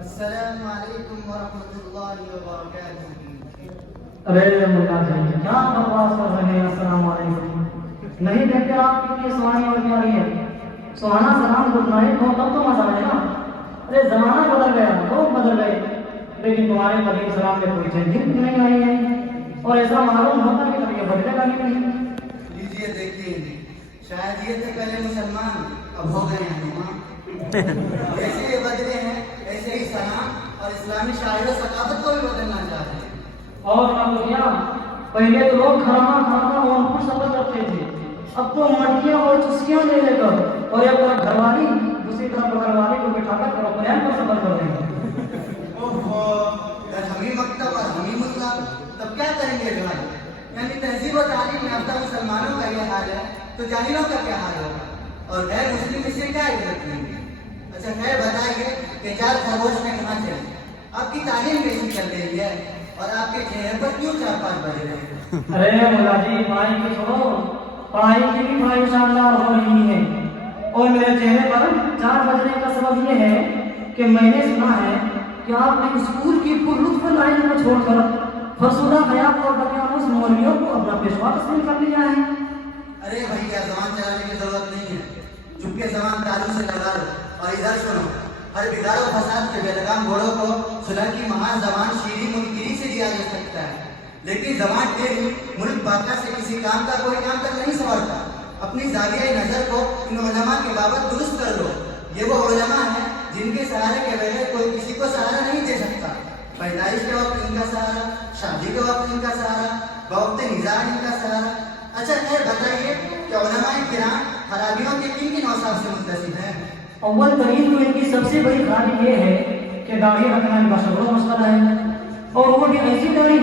السلام علیکم ورحمۃ اللہ وبرکاتہ۔ ارے ملا جی کیا بکواس کر رہے ہیں؟ السلام علیکم نہیں دیکھتے آپ کتنی سوانی اور پیاری ہے؟ سہانا سلام گڈ نائٹ ہو تب تو مزہ آئے نا۔ ارے زمانہ بدل گیا، لوگ بدل گئے، لیکن تمہارے قدیم سلام میں کوئی چینجنگ نہیں آئی ہے، اور ایسا معلوم ہوتا کہ کبھی یہ بدلے گا ہی نہیں۔ لیجیے دیکھتے ہیں، شاید یہ تھے پہلے مسلمان، اب ہو گئے ہیں ہنومان۔ جیسے یہ بدلے ہیں ایسے ہی سلام اور اسلامی شاعر و ثقافت کو بھی بدلنا چاہتے ہیں۔ اور کیا پہلے تو لوگ کھانا کھانا اور پھر سفر کرتے تھے، اب تو مٹکیاں اور چسکیاں لے لے کر اور ایک طرف گھر والی دوسری طرف بغل والی کو بٹھا کر ایروپلین پر سفر کر رہے ہیں۔ اوہو، ہمیں مکتب اور ہمیں مطلب، تب کیا کریں گے بھائی؟ یعنی تہذیب و تعلیم میں یافتہ مسلمانوں کا یہ حال ہے تو جاہلوں کا کیا حال ہوگا؟ اور غیر مسلم اس سے کیا عبرت لیں گے؟ اچھا خیر بتائیے کہ 4 خرگوش میں کہاں چلے؟ آپ کی تعلیم کیسی چل رہی ہے اور آپ کے چہرے پر کیوں 4-5 بجے رہے ہیں؟ ارے مولا جی پڑھائی کی چھوڑو، پڑھائی کی بھی پڑھائی شاندار ہو رہی ہے، اور میرے چہرے پر 4 بجنے کا سبب یہ ہے کہ میں نے سنا ہے کہ آپ نے اسکول کی پرلطف لائن کو چھوڑ کر فرسودہ حیات اور بقیانوس مولویوں کو اپنا پیشوا تسلیم کر لیا ہے۔ ارے بھیا زبان چلانے کی ضرورت نہیں ہے، چپکے زبان تالو سے لگا لو اور ادھر سنو۔ ہر بگاڑ و فساد کے بے لگام گھوڑوں کو سلح کی مہان زبان شیریں منکری سے دیا جا سکتا ہے، لیکن زبان ٹیڑھی ملک باقا سے کسی کام کا کوئی کام تک نہیں سنبھالتا۔ اپنی زاویہ نظر کو ان علماء کے بابت درست کر لو۔ یہ وہ علماء ہیں جن کے سہارے کے بغیر کوئی کسی کو سہارا نہیں دے سکتا۔ پیدائش کے وقت ان کا سہارا، شادی کے وقت ان کا سہارا، بوقت نزاع ان کا سہارا۔ اچھا خیر بتائیے کہ علماء کرام خرابیوں کے کن کن اوصاف سے متصف ہیں؟ اول ترین تو ان کی سب سے بڑی خرابی یہ ہے کہ داڑھی رکھنا ان کا شغل مسئلہ ہے، اور وہ بھی ایسی داڑھی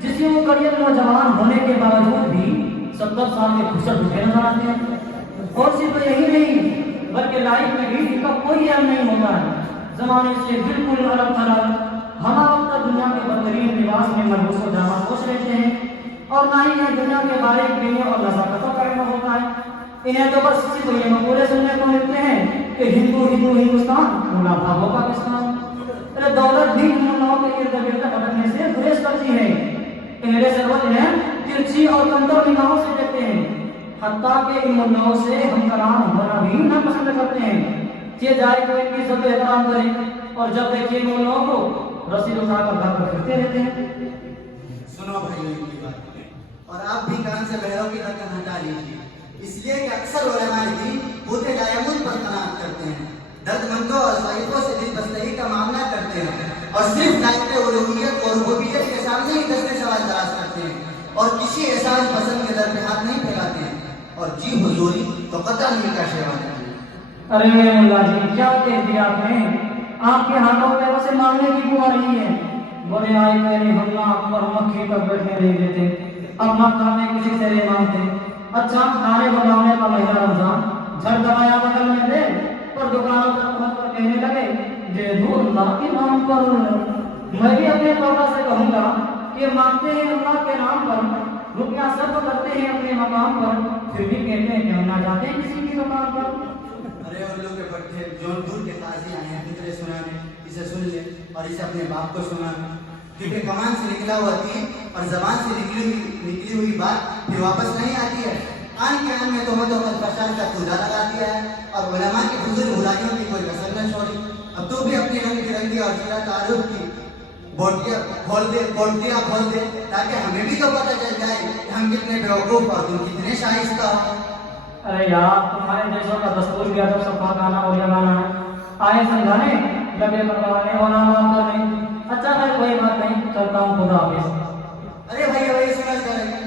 جس میں وہ کڑیت نوجوان ہونے کے باوجود بھی 70 سال کے خسر دکھے نظر آتے ہیں۔ اور صرف یہی نہیں بلکہ لائف میں بھی ان کا کوئی علم نہیں ہوتا ہے، زمانے سے بالکل الگ تھلگ ہمہ وقت دنیا کے بدترین لباس میں ملبوس و جامہ پوش رہتے ہیں، اور نہ ہی انہیں دنیا کے بارے میں اور نزاکتوں کا علم ہوتا ہے۔ انہیں تو بس صرف یہ مقولے سننے کو ملتے ہیں کہ ہندو ہندو ہندوستان، مولا بھاگو پاکستان۔ ارے دولت بھی ان ملاؤں کے ارد گرد بھٹکنے سے گریز کرتی ہے۔ پہلے سروت انہیں ترچھی اور کمزور نگاہوں سے دیکھتے ہیں، حتیٰ کہ ان ملاؤں سے ہم کلام ہونا بھی ناپسند کرتے ہیں۔ یہ جائے کو ان کی عزت و احترام کریں، اور جب دیکھیے ان ملاؤں کو رسید اٹھا کر گھر پر پھرتے رہتے ہیں۔ سنو بھائی کی بات، اور آپ بھی کان سے بہروں کی ڈھکن ہٹا لیجیے، اس لیے کہ اکثر علماء دین خود تیمم پر قناعت کرتے ہیں، درد مندوں اور ضعیفوں سے دل بستگی کا معاملہ کرتے ہیں، اور صرف دائرۂ الوہیت اور ربوبیت کے سامنے ہی دستے سوال دراز کرتے ہیں، اور کسی احسان پسند کے در پہ ہاتھ نہیں پھیلاتے ہیں، اور جی حضوری تو قطع نہیں کا شیوا کرتے ہیں۔ ارے مولا جی کیا کہہ دیا آپ نے؟ آپ کے ہاتھوں پیروں سے مانگنے کی بو آ رہی ہے۔ بڑے آئے میرے ہمنا پر مکھی تک بیٹھنے نہیں دیتے، اب مکہ میں کسی سے نہیں مانگتے۔ اچھا کھانے بنانے کا مہینہ رمضان، جھڑ دبایا بغل میں دے پر دکانوں پر پہنچ کر کہنے لگے دے دو اللہ کے نام پر۔ میں بھی اپنے توبہ سے کہوں گا کہ مانگتے ہیں اللہ کے نام پر، روپیہ صرف کرتے ہیں اپنے مقام پر، پھر بھی کہتے ہیں کہ ہم نہ جاتے کسی کی دکان پر۔ ارے الو کے پٹھے جون دور کے قاضی آئے ہیں فکرے سنانے، اسے سن لے اور اسے اپنے باپ کو سنانا، کیونکہ کمان سے نکلا ہوا تیر اور زبان سے نکلی ہوئی بات پھر واپس نہیں آتی ہے۔ آن کے آن میں تہمت و خدفشان کا کوزہ لگا دیا ہے، اور علماء کی فضول برائیوں کی کوئی کسر نہ چھوڑی۔ اب تو بھی اپنی رنگ برنگی اور سیرا تعارف کی بوٹیاں کھول دے تاکہ ہمیں بھی تو پتہ چل جائے کہ ہم کتنے بیوقوف اور تم کتنے شائستہ ہو۔ ارے یار تمہارے دیشوں کا دستور بھی ادب صفا گانا اور گانا ہے، آئے سمجھانے لگے کروانے اور آرام کرنے۔ اچھا خیر کوئی بات نہیں، چلتا ہوں، خدا حافظ۔ ارے بھائی وہی سمجھ کر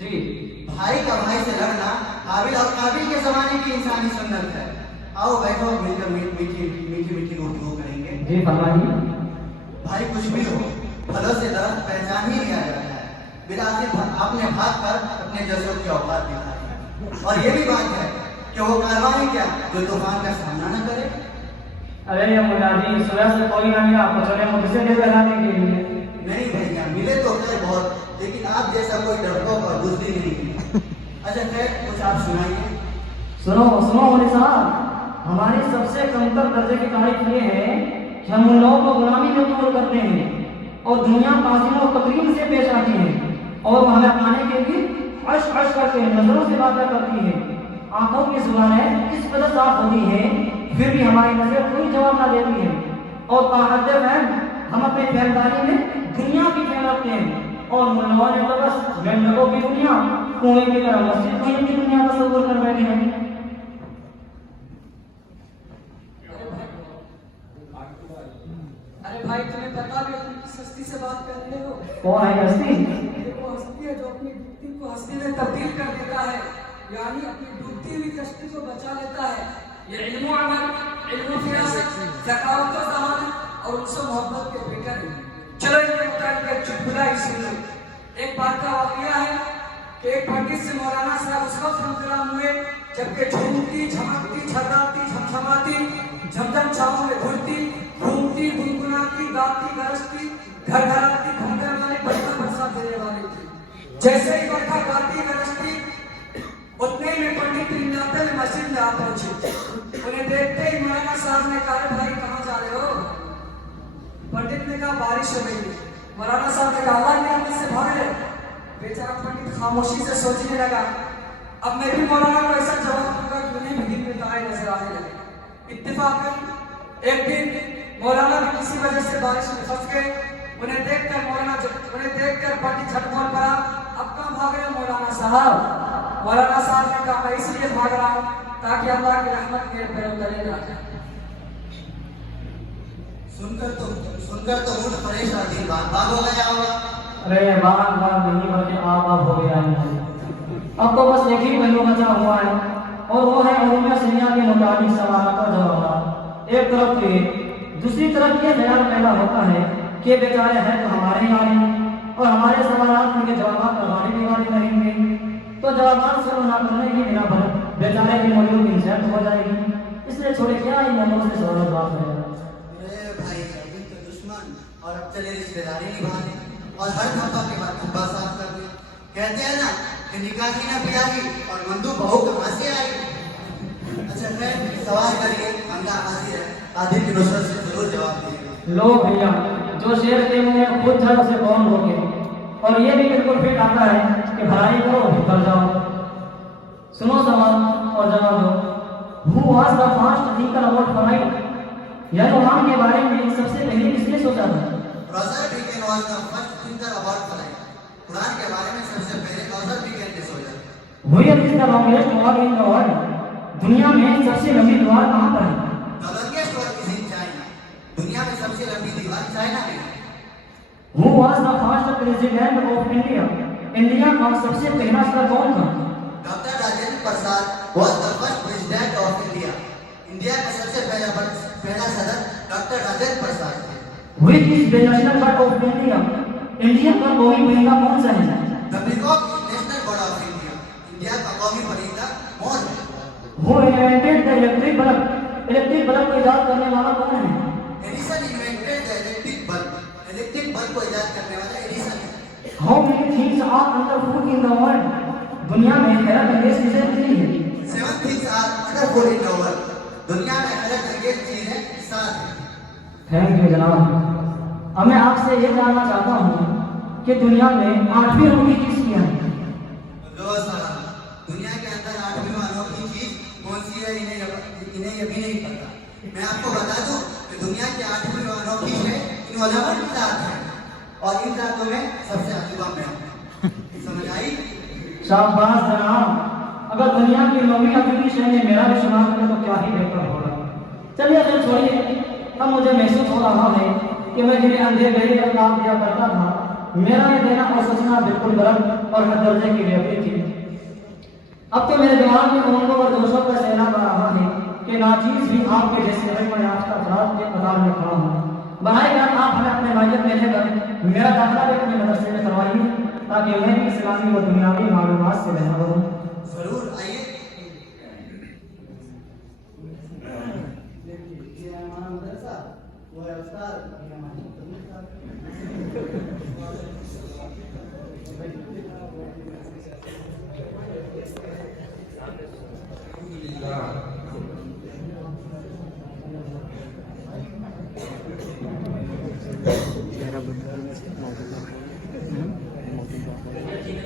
جی بھائی کا بھائی سے لڑنا قابل اور قابل کے زمانے کی انسانی سنت ہے۔ آؤ بیٹھو، مل کر میٹھی گفتگو کریں گے۔ جی فرمائیے۔ بھائی کچھ بھی ہو، پھلوں سے درخت پہچان ہی لیا جاتا ہے، بالآخر آپ نے بھاگ کر اپنے جذبوں کی اوقات دکھائی، اور یہ بھی بات ہے کہ وہ کاروائی کیا جو طوفان کا سامنا نہ کرے۔ ارے یہ مولا جی صبح سے کوئی نہ ملا، آپ کو چلے مجھ سے دل لگانے کے لیے۔ نہیں بھیا ملے تو خیر بہت، لیکن آپ جیسا کوئی ڈرپوک اور بزدل نہیں ملا۔ اچھا خیر کچھ آپ سنائیے۔ سنو مولی صاحب، ہماری سب سے کمتر درجے کی تعریف یہ ہے کہ ہم ان لوگوں کو غلامی میں قبول کرتے ہیں اور دنیا تعظیم و تقریم سے پیش آتی ہے اور وہ ہمیں اپنانے کے لیے عش عش کر کے نظروں سے باتیں کرتی ہے، آنکھوں کی زبانیں اس قدر صاف ہوتی ہے پھر بھی ہماری نظر کوئی جواب نہ دیتی ہے، اور تاحد فہم ہم اپنی فہمداری میں دنیا کی فہم رکھتے ہیں اور ملوان نے تو بس گنڈکوں کی دنیا کنویں کی طرح مسجد کنویں کی دنیا تصور کر بیٹھے ہیں۔ ارے بھائی تمہیں پتا بھی اپنی کس ہستی سے بات کر رہے ہو؟ کون ہے ہستی؟ وہ ہستی ہے جو اپنی ڈوبتی کو ہستی میں تبدیل کر دیتا ہے، یعنی اپنی ڈوبتی ہوئی کشتی کو بچا لیتا ہے۔ یہ علم و عمل، علم و فراست، ذکاوت و ذہانت اور ان سے محبت کے بیٹر ہیں۔ چلو یہ مطلب ایک چٹکلا ہی سن لو۔ ایک بات کا واقعہ ہے کہ ایک پنڈت سے مولانا صاحب اس وقت ہمکلام ہوئے جبکہ جھومتی جھمکتی چھتاتی جھمجھماتی جھمجھم چھاؤں میں گھلتی گھومتی گنگناتی گاتی گرجتی گھر گھر آتی گھومنے والی برکھا برسات دینے والی تھی۔ جیسے ہی برکھا گاتی گرجتی اتنے ہی میں پنڈت ملاتے ہوئے مسجد میں آ پہنچے۔ انہیں دیکھتے ہی مولانا صاحب نے کہا بھائی کہاں جا رہے ہو؟ پنڈت نے کہا بارش ہو رہی ہے۔ مولانا صاحب نے کہا اللہ نے ہم سے بھاگ لے۔ بیچارہ پنڈت خاموشی سے سوچنے لگا اب میں بھی مولانا کو ایسا جواب دوں گا کہ انہیں بھی دل میں دائیں نظر آنے لگے۔ اتفاقاً ایک دن مولانا بھی کسی وجہ سے بارش میں پھنس گئے۔ انہیں دیکھ کر پنڈت جھٹ بول پڑا اب کہاں بھاگ رہے مولانا صاحب؟ مولانا صاحب نے کہا میں اس لیے بھاگ رہا ہوں تاکہ اللہ کی رحمت میرے پیروں تلے نہ جائے۔ سن کر تو موڈ فریش اور دل باغ ہو گیا ہوگا۔ ارے باغ نہیں بلکہ آب ہو گیا ہے۔ اب تو بس ایک ہی پہلو بچا ہوا ہے اور وہ ہے علوم سنیا کے مطابق سوالات اور جوابات۔ ایک طرف یہ، دوسری طرف یہ خیال پیدا ہوتا ہے کہ بیچارے ہیں تو ہمارے ہی عالم اور ہمارے سوالات ان کے جوابات ہماری دیواری کریں گے تو جوابات شروع نہ کرنے کی بنا پر بیچارے کی موجود انسیٹ ہو جائے گی، اس لیے چھوڑے کیا ہی نمبر سے سوال جواب کرے گا۔ ارے بھائی ابھی تو دشمن اور اب چلے رشتے داری نبھانے اور ہر دفعہ کے بعد کھبا صاف کرنے۔ کہتے ہیں نا کہ نکاح کی نہ پیاری اور مندو بہو کہاں سے آئی۔ اچھا خیر سوال کریے، ہم کا حاضر ہے، قادر کی نصرت سے ضرور جواب دیں گے۔ لو بھیا جو شیر کے منہ خود جھڑ سے کون روکے، اور یہ بھی بالکل فٹ آتا ہے کہ بھرائی کرو کر جاؤ۔ سنو سوال اور جواب دو۔ Who was the first thinker about flight؟ یعنی اڑان کے بارے میں سب سے پہلے کس نے سوچا تھا؟ Roger Bacon was the first thinker about flight۔ قرآن کے بارے میں سب سے پہلے روزر بیکن نے سوچا۔ Where is the longest wall in the world؟ دنیا میں سب سے لمبی دیوار کہاں پر ہے؟ The longest wall is in China۔ دنیا میں سب سے لمبی دیوار چائنا میں ہے۔ Who was the first president of India؟ India کا سب سے پہلا صدر کون تھا؟ Doctor Rajendra Prasad was the first president of India۔ India کا سب سے پہلا صدر ڈاکٹر راجندر پرساد تھے۔ Which is the national bird of India؟ India کا قومی پرندہ کون سا ہے؟ The peacock is national bird of India۔ India کا قومی پرندہ مور ہے۔ Who invented the electric bulb؟ Electric bulb کو ایجاد کرنے والا کون ہے؟ Edison invented the electric bulb۔ Electric bulb کو ایجاد کرنے والا ایڈیسن ہے۔ How many things are underfoot in the world؟ دنیا میں حیرت انگیز چیزیں کتنی ہیں؟ 7 things are underfoot in the world۔ دنیا میں حیرت انگیز چیزیں 7 ہیں۔ تھینک یو جناب۔ اب میں آپ سے یہ جاننا چاہتا ہوں کہ دنیا میں 8ویں انوکھی چیز کیا ہے؟ لو سلام، دنیا کے اندر 8ویں انوکھی چیز کون سی ہے انہیں ابھی نہیں پتا۔ میں آپ کو بتا دوں کہ دنیا کی 8ویں انوکھی ہے انولوڈ کی ذات ہے اور ان ذاتوں میں سب سے عجوبہ میں ہوں۔ سمجھ آئی؟ شاباش جناب، اگر دنیا کی 9ویں عجوبی شے نے میرا بھی شمار کرے تو کیا ہی بہتر ہوگا۔ چلیے پھر چھوڑیے، اب مجھے محسوس ہو رہا ہے کہ میں جنہیں اندھے گہرے پر کام دیا کرتا تھا میرا یہ دینا اور سوچنا بالکل غلط اور ہر درجے کی بےعقلی تھی۔ اب تو میرے دماغ میں امنگوں اور جوشوں کا سیلاب آ رہا ہے کہ ناچیز بھی آپ کے جیسے علم یافتہ افراد کے قطار میں کھڑا ہوں۔ براہ کرم آپ ہمیں اپنے مائیت میں لے کر میرا داخلہ بھی اپنے مدرسے میں کروائیے تاکہ میں بھی اسلامی و دنیاوی معلومات سے بہتر ہوں۔ ضرور آئیے۔ یہ ہمارا مدرسہ وہ ہے استاد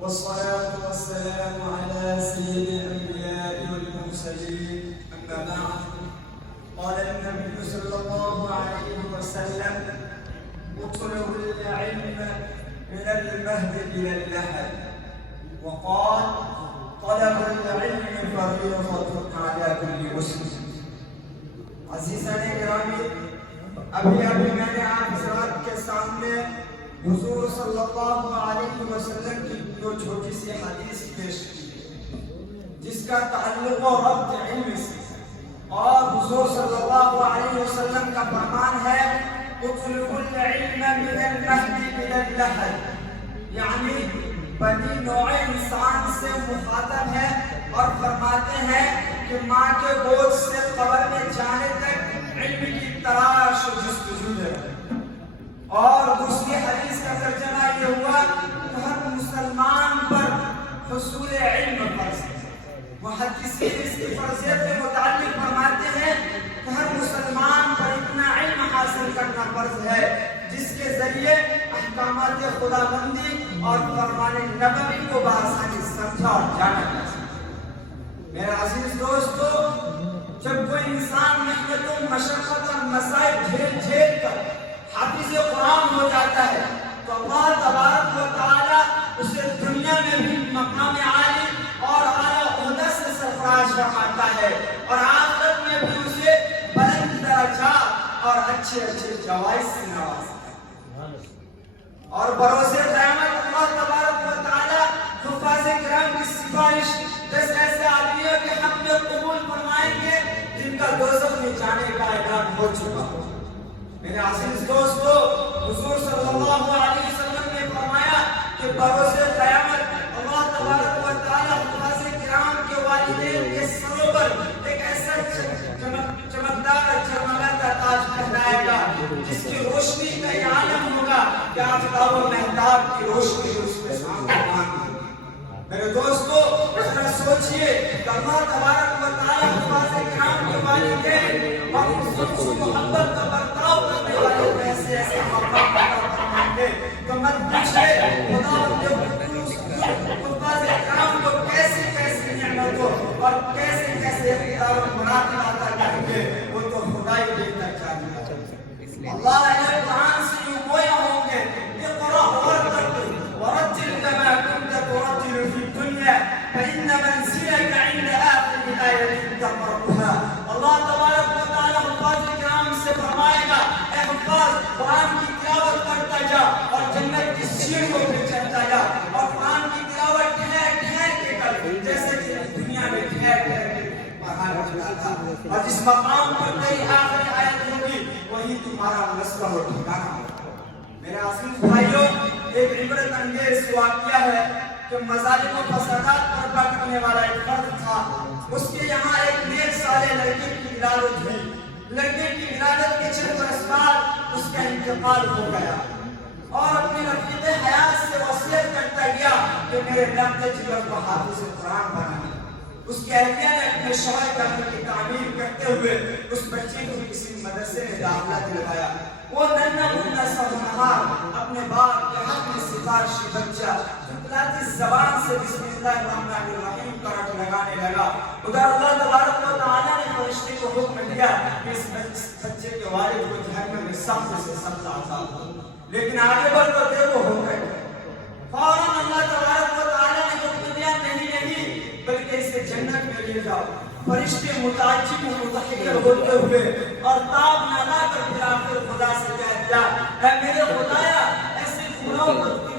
والصلاة والسلام على سيد الأنبياء والمرسلين أما بعد قال النبي صلى الله عليه وسلم اطلبوا العلم من المهد إلى اللحد وقال طلب العلم فريضة على كل مسلم. عزیزان گرامی، ابھی میں نے آپ حضرات کے سامنے حضور صلی اللہ علیہ وسلم کی جو چھوٹی سی حدیث پیش کی جس کا تعلق و ربط علم سے، اور حضور صلی اللہ علیہ وسلم کا فرمان ہے اطلبوا العلم من المهد الى اللحد، یعنی بنی نوع انسان سے مخاطب ہے اور فرماتے ہیں کہ ماں کے گود سے قبر میں جانے تک علم کی تلاش و جستجو ہے. اور دوسری حدیث کا ترجمہ یہ ہوا کہ ہر مسلمان پر حصول علم فرض ہے. محدثین اس کی فرضیت کے متعلق فرماتے ہیں کہ ہر مسلمان پر اتنا علم حاصل کرنا فرض ہے جس کے ذریعے احکامات خداوندی اور فرمان نبوی کو بآسانی سمجھا اور جانا جا سکے. میرے عزیز دوستو، جب کوئی انسان محنت و مشقت اور مصائب جھیل کر حافظ قرآن ہو جاتا ہے تو اللہ تبارک و تعالی اسے دنیا میں بھی مقام عالی اور اعلیٰ عہدہ سے سرفراز فرماتا ہے، اور آخرت میں بھی اسے بلند درجات اور اچھے جوائز سے نوازتا ہے. اور بروز قیامت اللہ تبارک و تعالی حفاظ کرام کی سفارش 10 ایسے آدمیوں کے حق میں قبول فرمائیں گے جن کا دوزخ میں جانے کا اعلان ہو چکا ہو. میرے عزیز دوستو، حضور صلی اللہ علیہ وسلم نے فرمایا کہ بروز قیامت اللہ تبارک و تعالی حفاظ کرام کے والدین کے سروں پر ایک ایسا چمکدار چمکتا تاج پہنائے گا جس کی روشنی کا یہ عالم ہوگا کہ آفتاب و مہتاب کی روشنی اس کے سامنے آئے. میرے دوستو، ذرا سوچئے کہ اللہ تبارک و تعالی حفاظ کرام کے والدین اور ان سے محبت کا برتاؤ کرنے والے ایسے ایسے مقام عطا فرمائیں گے تو مت پوچھئے خدا کے قدوس حفاظ کرام کو کیسی کیسی نعمتوں اور کیسے کیسے اختیار و مناقب عطا کریں گے، وہ تو خدا ہی بہتر جانتا ہے. اللہ نے قرآن سے یوں گویا ہوں گے اقرأ ورتقل ورتل كما كنت ترتل في الدنيا فإن منزلك عند آخر آية تقرأها. اللہ تبارک و تعالی حفاظ کرام سے فرمائے گا اے حفاظ، قرآن کی تلاوت کرتا جا اور جنت کی سیڑھیوں پہ چڑھتا جا، اور قرآن کی تلاوت ٹھہر ٹھہر کے کر جیسے کہ دنیا میں ٹھہر ٹھہر کے پڑھا جاتا تھا. اور جس مقام پر تیری آخری آیت ہوگی وہی تمہارا مسکن و ٹھکانہ ہوگا. میرے عزیز بھائیوں، ایک عبرت انگیز واقعہ ہے کہ مظالم و فسادات برپا کرنے والا ایک فرد تھا. اس کے یہاں ایک نیک سالے لڑکے کی ولادت ہوئی. لڑکے کی ولادت کے چند برس بعد اس کا انتقال ہو گیا اور اپنے رفیق حیات سے وصیت کرتا گیا کہ میرے لڑکے جگر کو حافظ قرآن بنانا. اس کے اہلیہ نے اپنے شوہر کا گھر کی تعمیر کرتے ہوئے اس بچے کو کسی مدرسے میں داخلہ دلوایا. وہ ننھا منھا سا ہونہار اپنے باپ کے حق میں سفارشی بچہ فطلاتی زبان سے بسم اللہ الرحمن الرحیم کا رٹ لگانے لگا. ادھر اللہ تبارک و تعالی نے فرشتے کو حکم دیا کہ اس بچے کے والد کو جہنم میں سخت سے سخت عذاب ہو. لیکن آگے بڑھ کر دیکھو ہو گئے. فوراً اللہ تبارک و تعالی نے حکم دیا نہیں بلکہ اسے جنت میں لے جاؤ. فرشتے متعجب و متحیر ہوتے ہوئے اور تاب نہ لا کر پھر آخر خدا سے کہہ دیا اے میرے خدایا ایسے گناہوں کو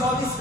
24